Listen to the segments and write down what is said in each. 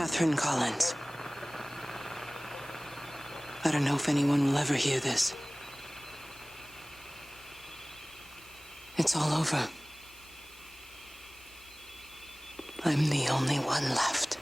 Catherine Collins. I don't know if anyone will ever hear this. It's all over. I'm the only one left.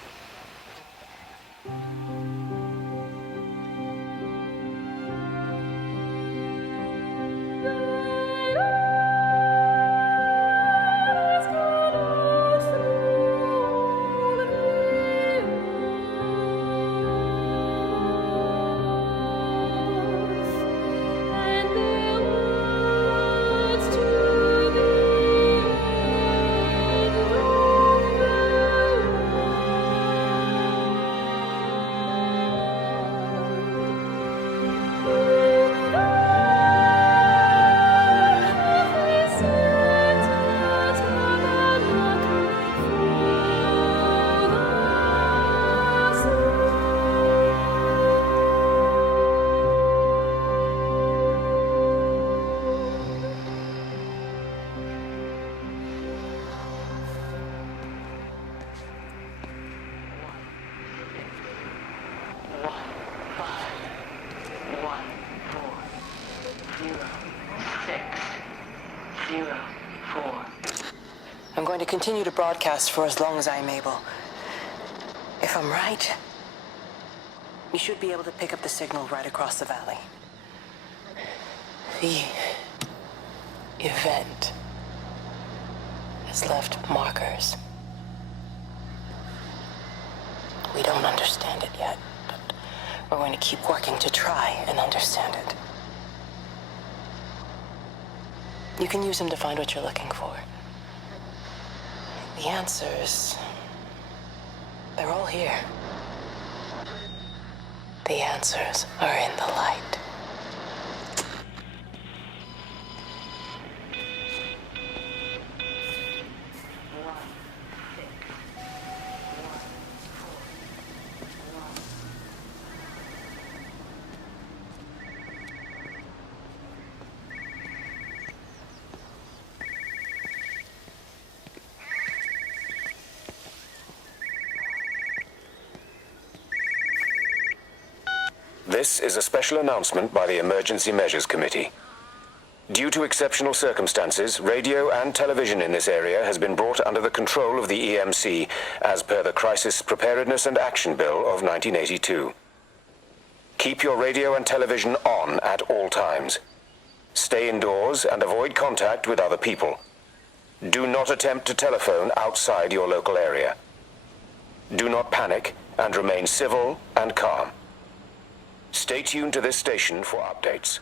I'm going to continue to broadcast for as long as I'm able. If I'm right, you should be able to pick up the signal right across the valley. The event has left markers. We don't understand it yet, but we're going to keep working to try and understand it. You can use them to find what you're looking for. The answers, they're all here. The answers are in the light. This is a special announcement by the Emergency Measures Committee. Due to exceptional circumstances, radio and television in this area has been brought under the control of the EMC as per the Crisis Preparedness and Action Bill of 1982. Keep your radio and television on at all times. Stay indoors and avoid contact with other people. Do not attempt to telephone outside your local area. Do not panic and remain civil and calm. Stay tuned to this station for updates.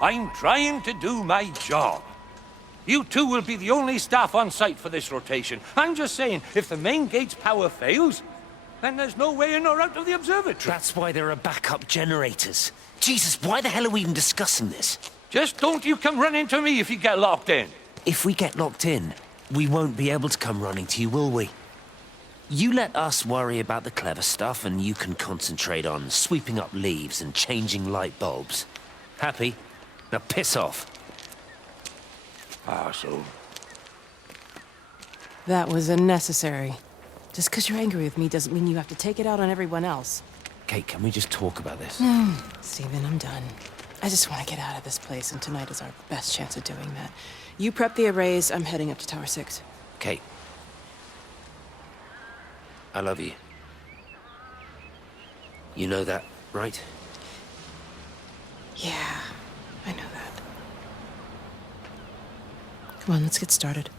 I'm trying to do my job. You two will be the only staff on site for this rotation. I'm just saying, if the main gate's power fails, then there's no way in or out of the observatory. That's why there are backup generators. Jesus, why the hell are we even discussing this? Just don't you come running to me if you get locked in. If we get locked in, we won't be able to come running to you, will we? You let us worry about the clever stuff, and you can concentrate on sweeping up leaves and changing light bulbs. Happy? Now piss off. Arsehole. That was unnecessary. Just because you're angry with me doesn't mean you have to take it out on everyone else. Kate, can we just talk about this? Stephen, I'm done. I just want to get out of this place, and tonight is our best chance of doing that. You prep the arrays, I'm heading up to Tower 6. Kate. I love you. You know that, right? Yeah, I know that. Come on, let's get started.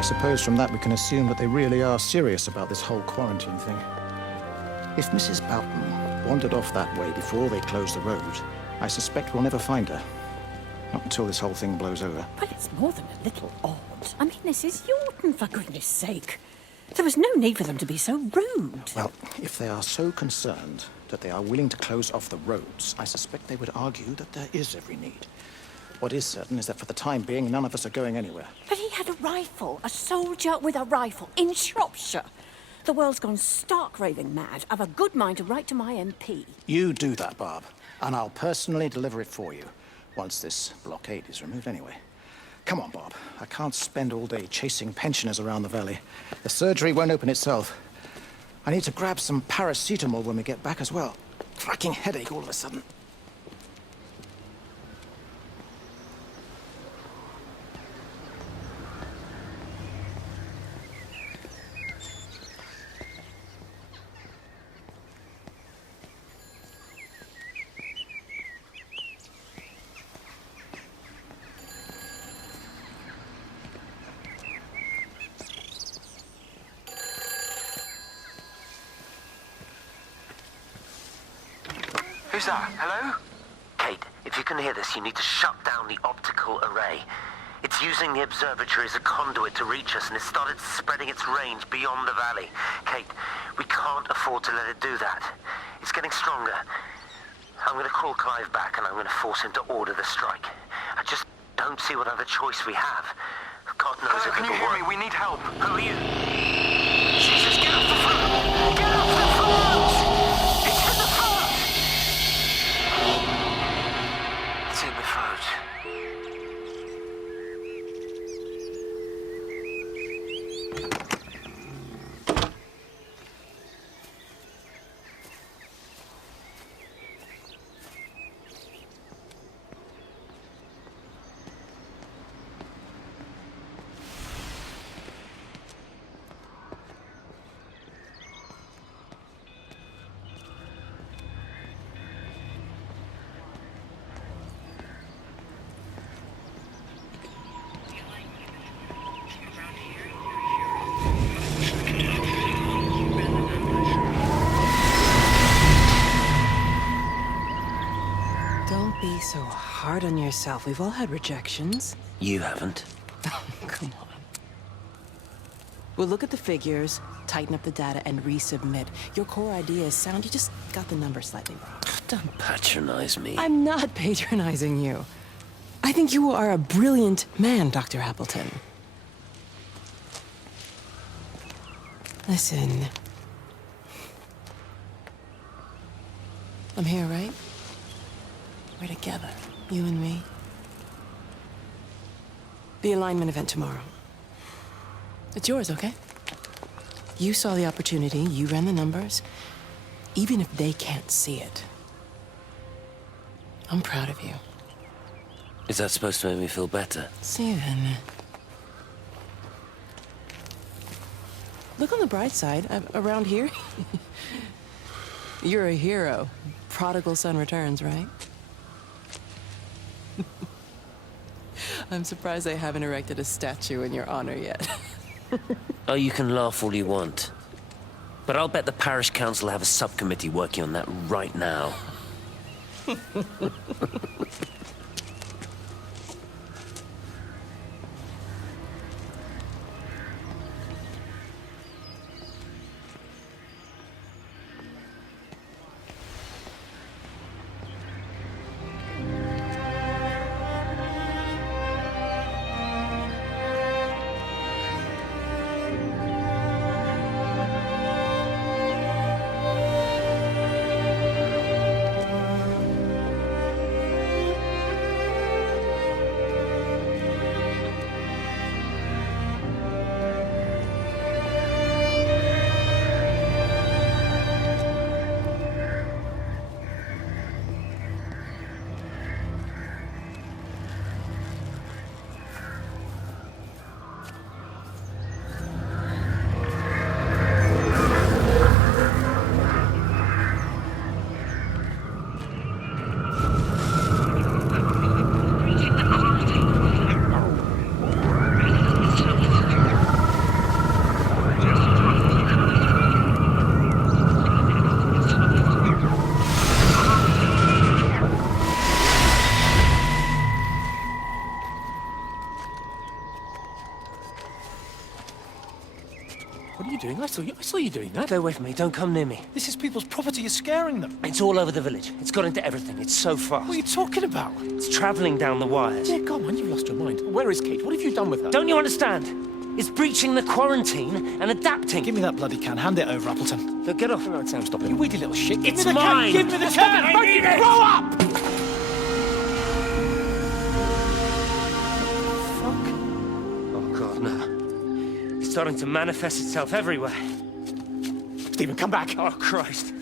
I suppose from that we can assume that they really are serious about this whole quarantine thing. If Mrs. Boughton wandered off that way before they closed the road, I suspect we'll never find her. Not until this whole thing blows over. But it's more than a little odd. I mean, this is Yorton, for goodness sake. There was no need for them to be so rude. Well, if they are so concerned that they are willing to close off the roads, I suspect they would argue that there is every need. What is certain is that for the time being, none of us are going anywhere. But he had a rifle, a soldier with a rifle, in Shropshire. The world's gone stark raving mad. I've a good mind to write to my MP. You do that, Barb, and I'll personally deliver it for you, once this blockade is removed anyway. Come on, Bob. I can't spend all day chasing pensioners around the valley. The surgery won't open itself. I need to grab some paracetamol when we get back as well. Cracking headache all of a sudden. Who's that? Hello? Kate, if you can hear this, you need to shut down the optical array. It's using the observatory as a conduit to reach us, and it's started spreading its range beyond the valley. Kate, we can't afford to let it do that. It's getting stronger. I'm going to call Clive back, and I'm going to force him to order the strike. I just don't see what other choice we have. God knows if Can you it'll hear work. me? We need help. Who are you? Jesus, get off the phone! Get off the phone! It's in the phone! It's in the phone. Don't be so hard on yourself. We've all had rejections. You haven't. Come on. We'll look at the figures, tighten up the data, and resubmit. Your core idea is sound. You just got the numbers slightly wrong. Don't patronize me. I'm not patronizing you. I think you are a brilliant man, Dr. Appleton. Listen. I'm here, right? We're together, you and me. The alignment event tomorrow. It's yours, okay? You saw the opportunity, you ran the numbers. Even if they can't see it, I'm proud of you. Is that supposed to make me feel better? Steven. Look on the bright side. Around here, you're a hero. Prodigal son returns, right? I'm surprised they haven't erected a statue in your honor yet. Oh, you can laugh all you want. But I'll bet the parish council have a subcommittee working on that right now. saw you doing that. Stay away from me. Don't come near me. This is people's property. You're scaring them. It's all over the village. It's got into everything. It's so fast. What are you talking about? It's traveling down the wires. Yeah, come on, you've lost your mind. Where is Kate? What have you done with her? Don't you understand? It's breaching the quarantine and adapting. Give me that bloody can. Hand it over, Appleton. Look, get off. No, Sam, stop it. You weedy little shit. Give It's me the mine. Can. Give me the Stop can. it. I need it. Grow up! Oh, God, no. It's starting to manifest itself everywhere. Stephen, come back. Oh, Christ.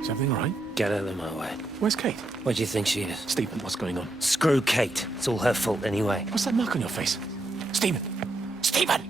Is everything all right? Get out of my way. Where's Kate? Where do you think she is? Stephen, what's going on? Screw Kate. It's all her fault anyway. What's that mark on your face? Stephen! Stephen!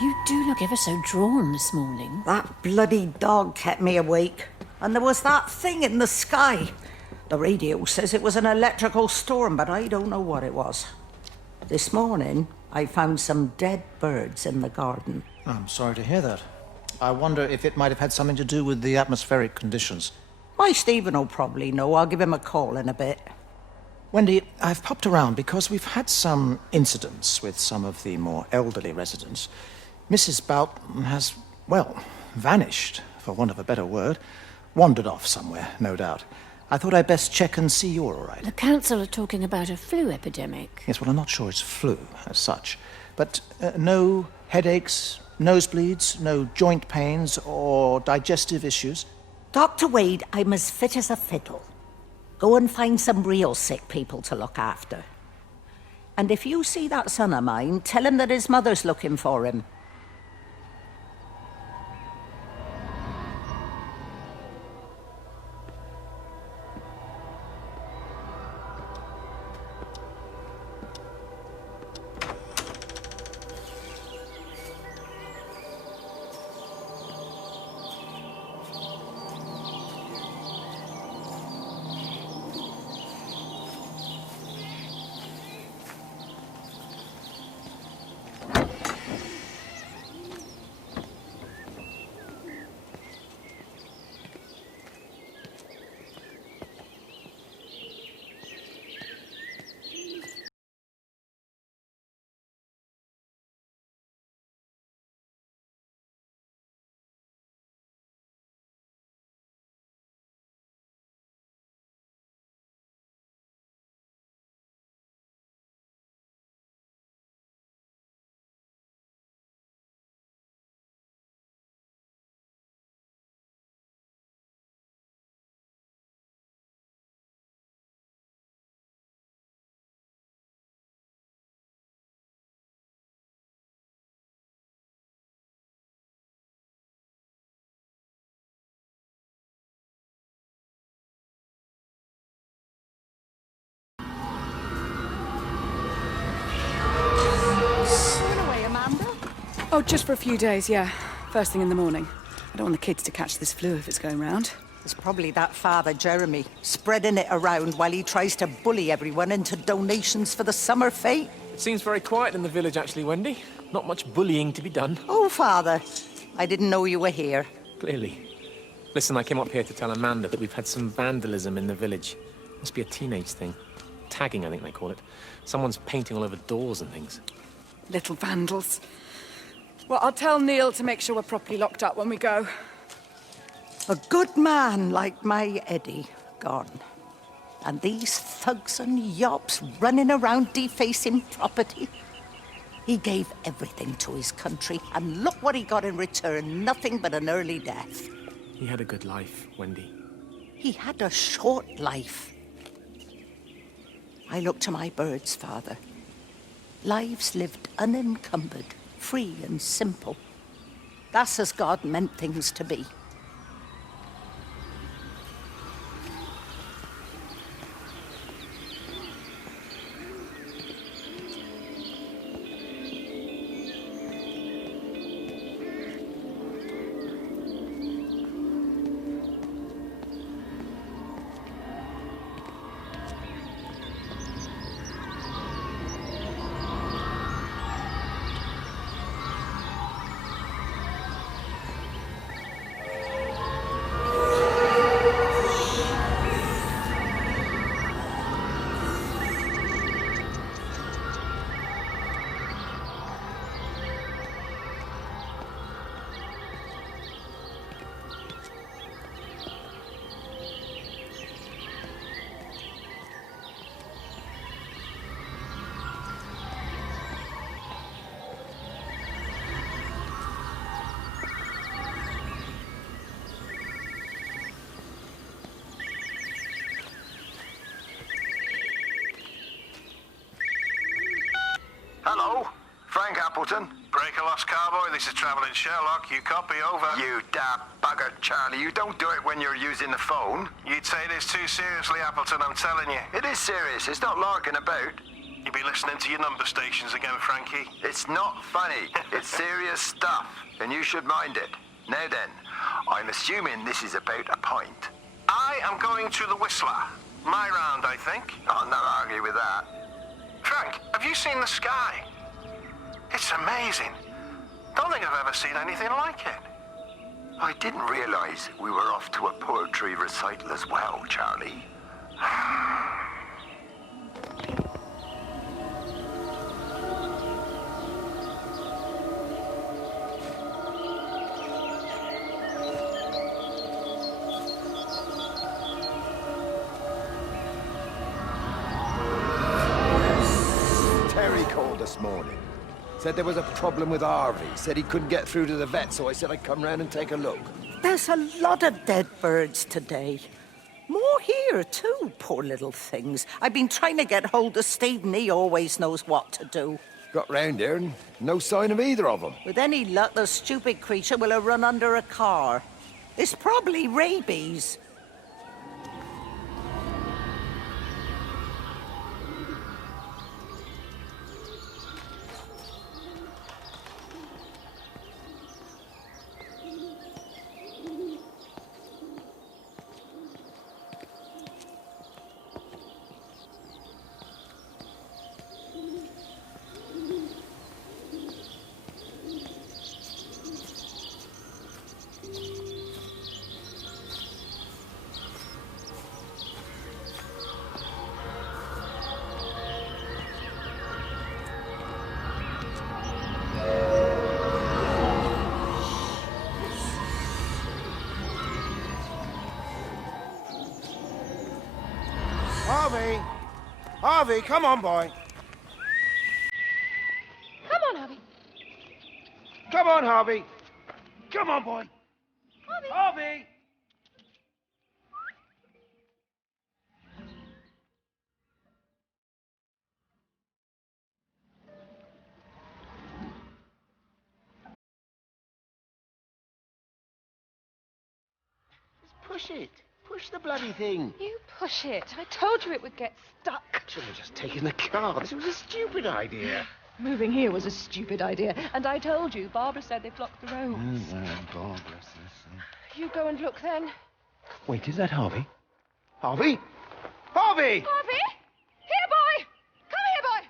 You do look ever so drawn this morning. That bloody dog kept me awake. And there was that thing in the sky. The radio says it was an electrical storm, but I don't know what it was. This morning, I found some dead birds in the garden. I'm sorry to hear that. I wonder if it might have had something to do with the atmospheric conditions. My Stephen will probably know. I'll give him a call in a bit. Wendy, I've popped around because we've had some incidents with some of the more elderly residents. Mrs. Boughton has, well, vanished, for want of a better word. Wandered off somewhere, no doubt. I thought I'd best check and see you're all right. The council are talking about a flu epidemic. Yes, well, I'm not sure it's flu as such. But no headaches, nosebleeds, no joint pains or digestive issues? Dr. Wade, I'm as fit as a fiddle. Go and find some real sick people to look after. And if you see that son of mine, tell him that his mother's looking for him. Oh, just for a few days, yeah. First thing in the morning. I don't want the kids to catch this flu if it's going round. It's probably that father, Jeremy, spreading it around while he tries to bully everyone into donations for the summer fete. It seems very quiet in the village, actually, Wendy. Not much bullying to be done. Oh, Father, I didn't know you were here. Clearly. Listen, I came up here to tell Amanda that we've had some vandalism in the village. Must be a teenage thing. Tagging, I think they call it. Someone's painting all over doors and things. Little vandals. Well, I'll tell Neil to make sure we're properly locked up when we go. A good man like my Eddie gone. And these thugs and yops running around defacing property. He gave everything to his country, and look what he got in return. Nothing but an early death. He had a good life, Wendy. He had a short life. I look to my birds, Father. Lives lived unencumbered, free and simple. That's as God meant things to be. Hello, Frank Appleton. Breaker Lost Cowboy, this is Travelling Sherlock. You copy, over. You daft bugger, Charlie. You don't do it when you're using the phone. You'd say this too seriously, Appleton, I'm telling you. It is serious. It's not larking about. You be listening to your number stations again, Frankie. It's not funny. It's serious stuff, and you should mind it. Now then, I'm assuming this is about a pint. I am going to the Whistler. My round, I think. I'll not argue with that. Frank, have you seen the sky? It's amazing. Don't think I've ever seen anything like it. I didn't realize we were off to a poetry recital as well, Charlie. Terry called this morning. Said there was a problem with Harvey. Said he couldn't get through to the vet, so I said I'd come round and take a look. There's a lot of dead birds today. More here, too, poor little things. I've been trying to get hold of Stephen. He always knows what to do. Got round here and no sign of either of them. With any luck, the stupid creature will have run under a car. It's probably rabies. Harvey! Harvey, come on, boy. Come on, Harvey. Come on, Harvey. Come on, boy. Harvey. Harvey! Just push it. Push the bloody thing. You push it. I told you it would get stuck. Should have just taken the car. This was a stupid idea. Moving here was a stupid idea. And I told you, Barbara said they've blocked the road. Barbara says. You go and look then. Wait, is that Harvey? Harvey? Harvey! Harvey? Here, boy! Come here, boy!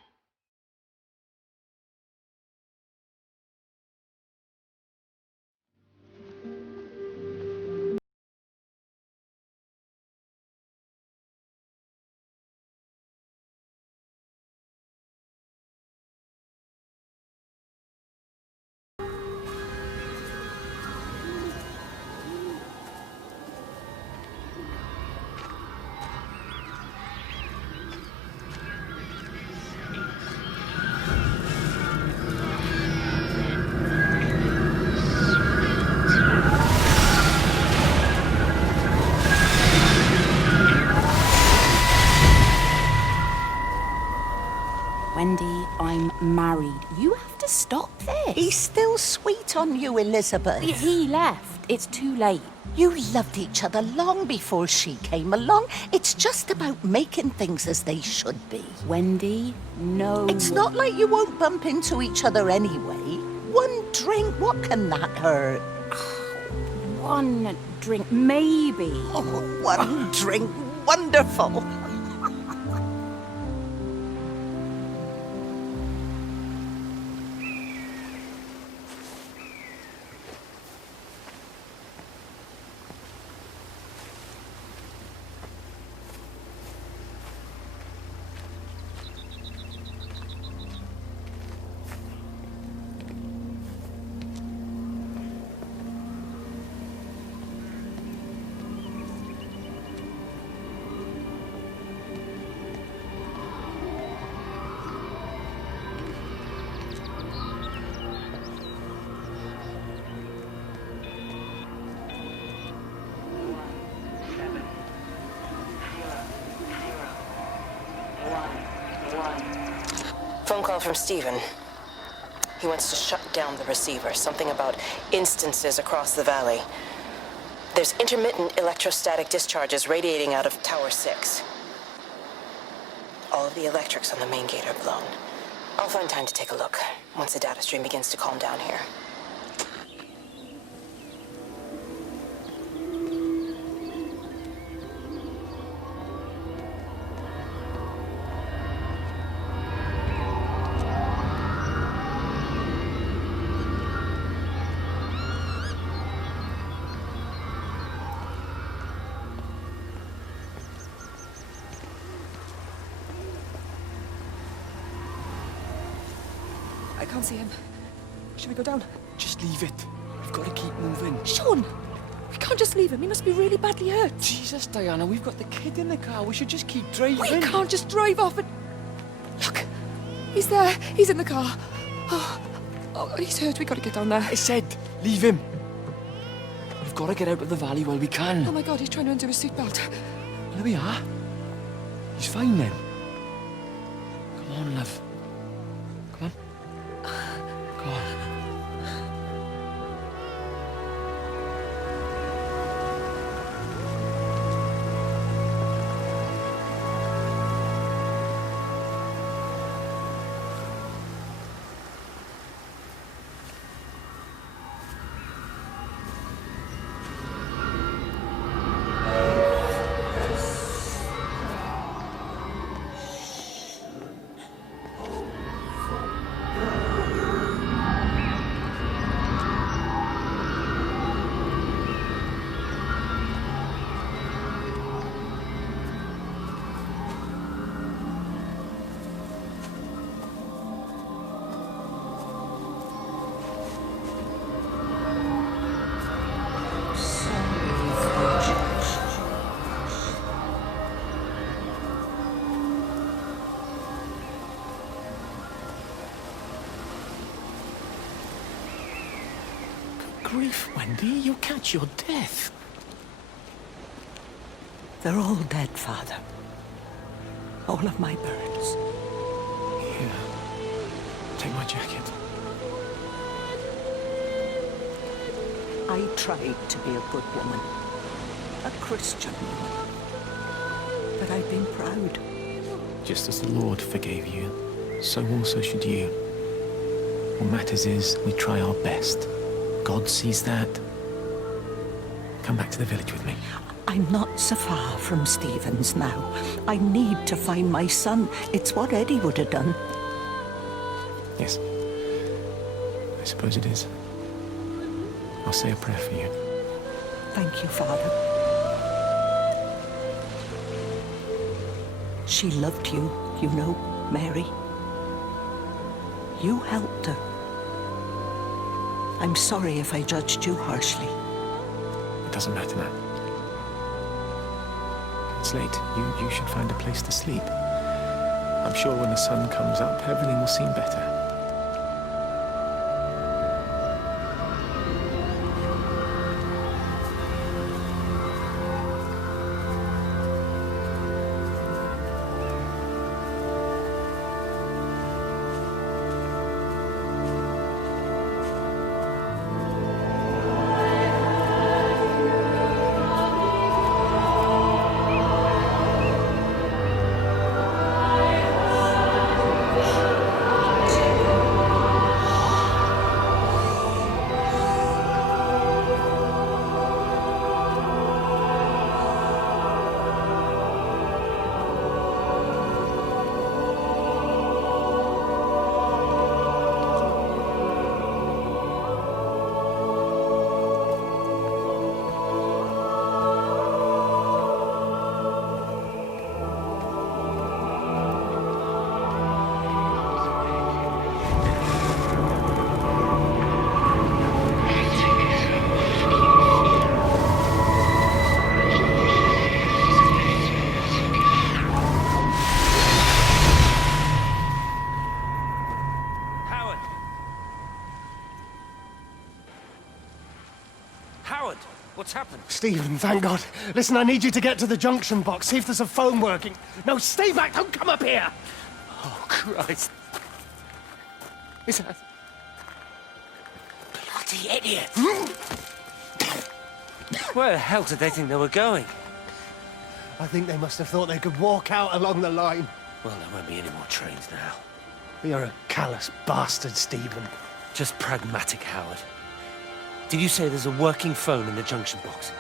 Wendy, I'm married. You have to stop this. He's still sweet on you, Elizabeth. He left. It's too late. You loved each other long before she came along. It's just about making things as they should be. Wendy, no. It's not like you won't bump into each other anyway. One drink, what can that hurt? One drink, maybe. Oh, one drink, wonderful. Phone call from Stephen. He wants to shut down the receiver. Something about instances across the valley. There's intermittent electrostatic discharges radiating out of Tower 6. All of the electrics on the main gate are blown. I'll find time to take a look once the data stream begins to calm down here. I can't see him. Should we go down? Just leave it. We've got to keep moving. Sean! We can't just leave him. He must be really badly hurt. Jesus, Diana, we've got the kid in the car. We should just keep driving. We can't just drive off and... Look! He's there. He's in the car. Oh, he's hurt. We got to get down there. I said, leave him. We've got to get out of the valley while we can. Oh my God, he's trying to undo his seatbelt. Well, there we are. He's fine then. Come on, love. Come on. Come on. Grief, Wendy, you'll catch your death. They're all dead, Father. All of my birds. Here, take my jacket. I tried to be a good woman. A Christian woman. But I've been proud. Just as the Lord forgave you, so also should you. What matters is we try our best. God sees that. Come back to the village with me. I'm not so far from Stevens now. I need to find my son. It's what Eddie would have done. Yes. I suppose it is. I'll say a prayer for you. Thank you, Father. She loved you, you know, Mary. You helped her. I'm sorry if I judged you harshly. It doesn't matter now. It's late. You should find a place to sleep. I'm sure when the sun comes up, everything will seem better. What's happened? Stephen, thank God. Listen, I need you to get to the junction box, see if there's a phone working. No, stay back, don't come up here! Oh, Christ. Is that... Bloody idiot! Where the hell did they think they were going? I think they must have thought they could walk out along the line. Well, there won't be any more trains now. You're a callous bastard, Stephen. Just pragmatic, Howard. Did you say there's a working phone in the junction box?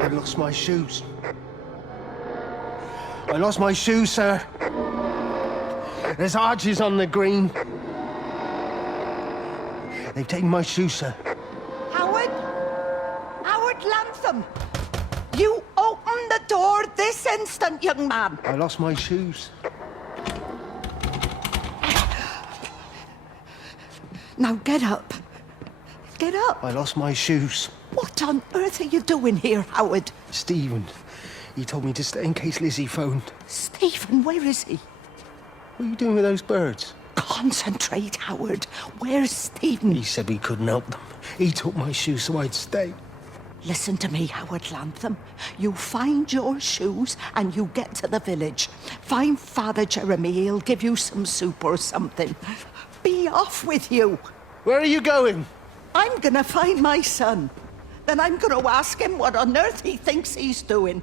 I lost my shoes. I lost my shoes, sir. There's arches on the green. They've taken my shoes, sir. Howard? Howard Lantham! You open the door this instant, young man. I lost my shoes. Now get up. Get up. I lost my shoes. What on earth are you doing here, Howard? Stephen, he told me to stay in case Lizzie phoned. Stephen, where is he? What are you doing with those birds? Concentrate, Howard. Where's Stephen? He said we couldn't help them. He took my shoes so I'd stay. Listen to me, Howard Lantham. You find your shoes and you get to the village. Find Father Jeremy. He'll give you some soup or something. Be off with you. Where are you going? I'm gonna find my son. Then I'm gonna ask him what on earth he thinks he's doing.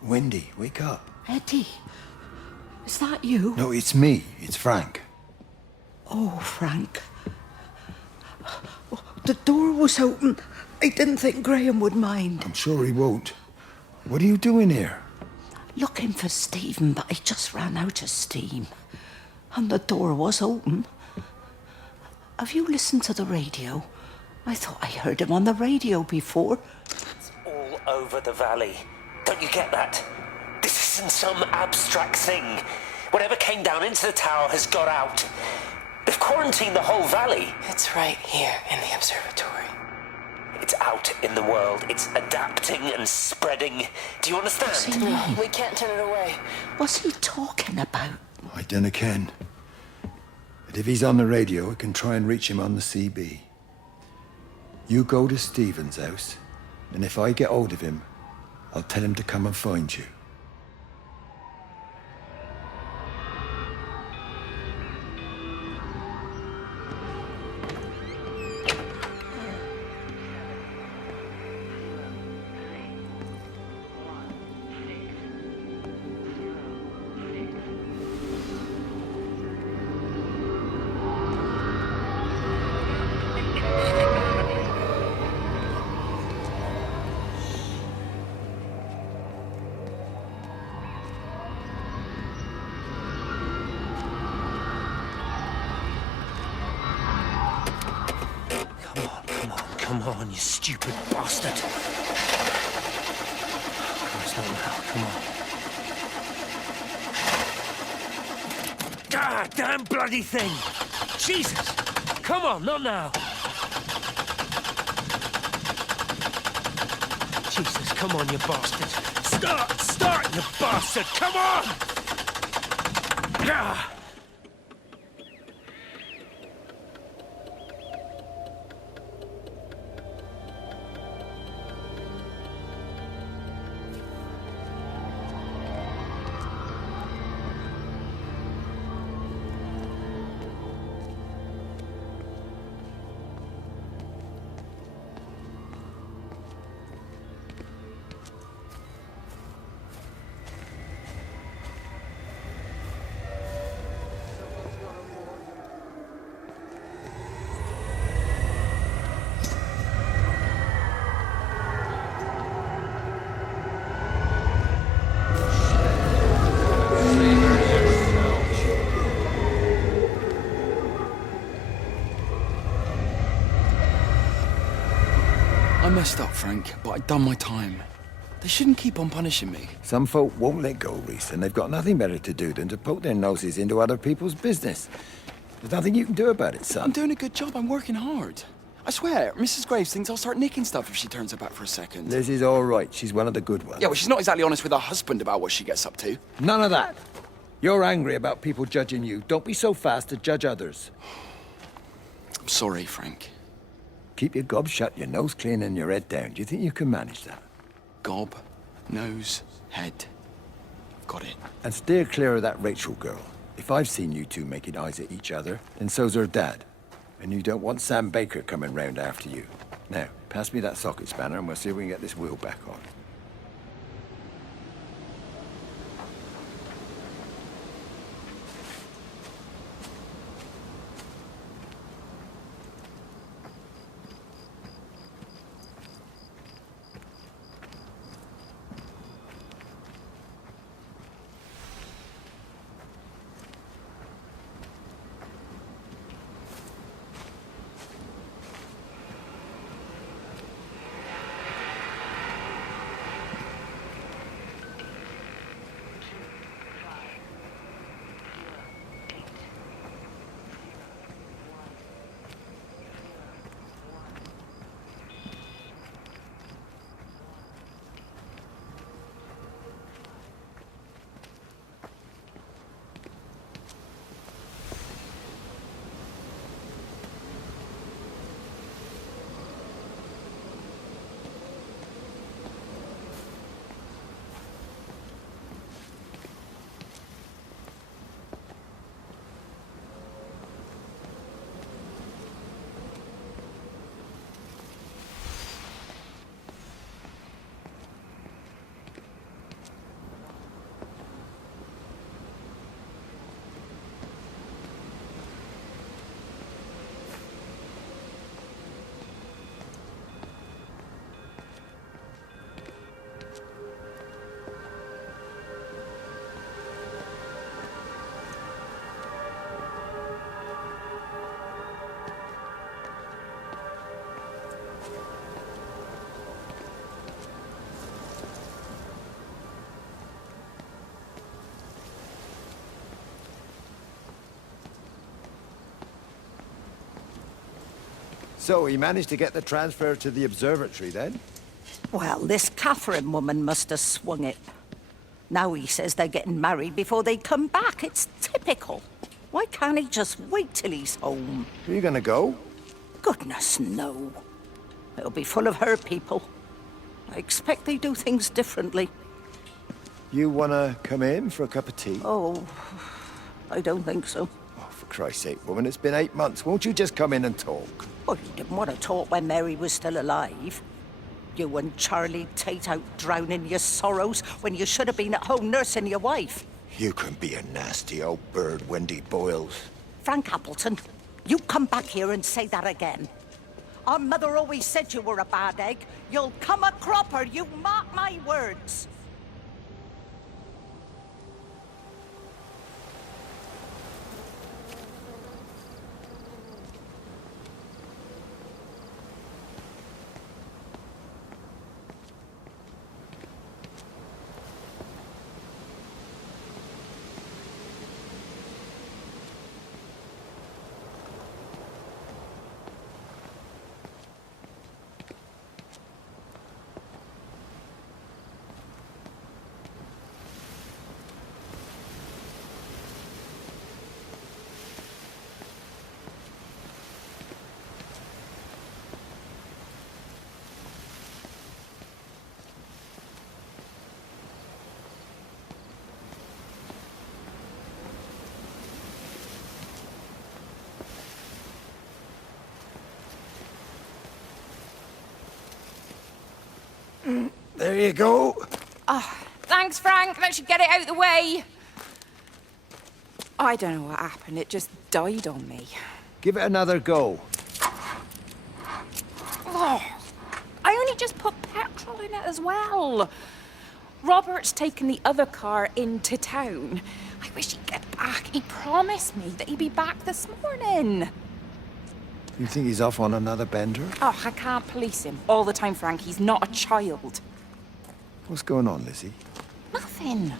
Wendy, wake up. Eddie, is that you? No, it's me. It's Frank. Oh, Frank. The door was open. I didn't think Graham would mind. I'm sure he won't. What are you doing here? Looking for Stephen, but I just ran out of steam. And the door was open. Have you listened to the radio? I thought I heard him on the radio before. It's all over the valley. Don't you get that? This isn't some abstract thing. Whatever came down into the tower has got out. They've quarantined the whole valley. It's right here in the observatory. It's out in the world. It's adapting and spreading. Do you understand? We can't turn it away. What's he talking about? I dunno ken. But if he's on the radio, I can try and reach him on the CB. You go to Stephen's house, and if I get hold of him, I'll tell him to come and find you. Come on, you stupid bastard. Christ, not now. Come on. God damn bloody thing! Jesus! Come on, not now! Jesus, come on, you bastard! Start, you bastard! Come on! Ah! I messed up, Frank, but I'd done my time. They shouldn't keep on punishing me. Some folk won't let go, Reese, and they've got nothing better to do than to poke their noses into other people's business. There's nothing you can do about it, son. I'm doing a good job. I'm working hard. I swear, Mrs. Graves thinks I'll start nicking stuff if she turns her back for a second. Liz is all right. She's one of the good ones. Yeah, well, she's not exactly honest with her husband about what she gets up to. None of that. You're angry about people judging you. Don't be so fast to judge others. I'm sorry, Frank. Keep your gob shut, your nose clean, and your head down. Do you think you can manage that? Gob, nose, head. I've got it. And steer clear of that Rachel girl. If I've seen you two making eyes at each other, then so's her dad. And you don't want Sam Baker coming round after you. Now, pass me that socket spanner and we'll see if we can get this wheel back on. So he managed to get the transfer to the observatory then? Well, this Catherine woman must have swung it. Now he says they're getting married before they come back. It's typical. Why can't he just wait till he's home? Are you gonna go? Goodness, no. It'll be full of her people. I expect they do things differently. You wanna come in for a cup of tea? Oh, I don't think so. Oh, for Christ's sake, woman, it's been 8 months. Won't you just come in and talk? Well, you didn't want to talk when Mary was still alive. You and Charlie Tate out drowning your sorrows when you should have been at home nursing your wife. You can be a nasty old bird, Wendy Boyles. Frank Appleton, you come back here and say that again. Our mother always said you were a bad egg. You'll come a cropper, you mark my words. There you go. Oh, thanks, Frank. That should get it out of the way. I don't know what happened. It just died on me. Give it another go. Oh, I only just put petrol in it as well. Robert's taken the other car into town. I wish he'd get back. He promised me that he'd be back this morning. You think he's off on another bender? Oh, I can't police him all the time, Frank. He's not a child. What's going on, Lizzie? Nothing.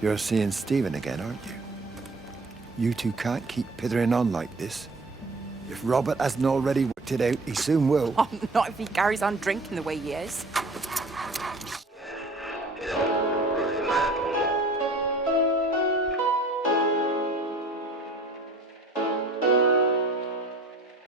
You're seeing Stephen again, aren't you? You two can't keep pithering on like this. If Robert hasn't already worked it out, he soon will. Oh, not if he carries on drinking the way he is.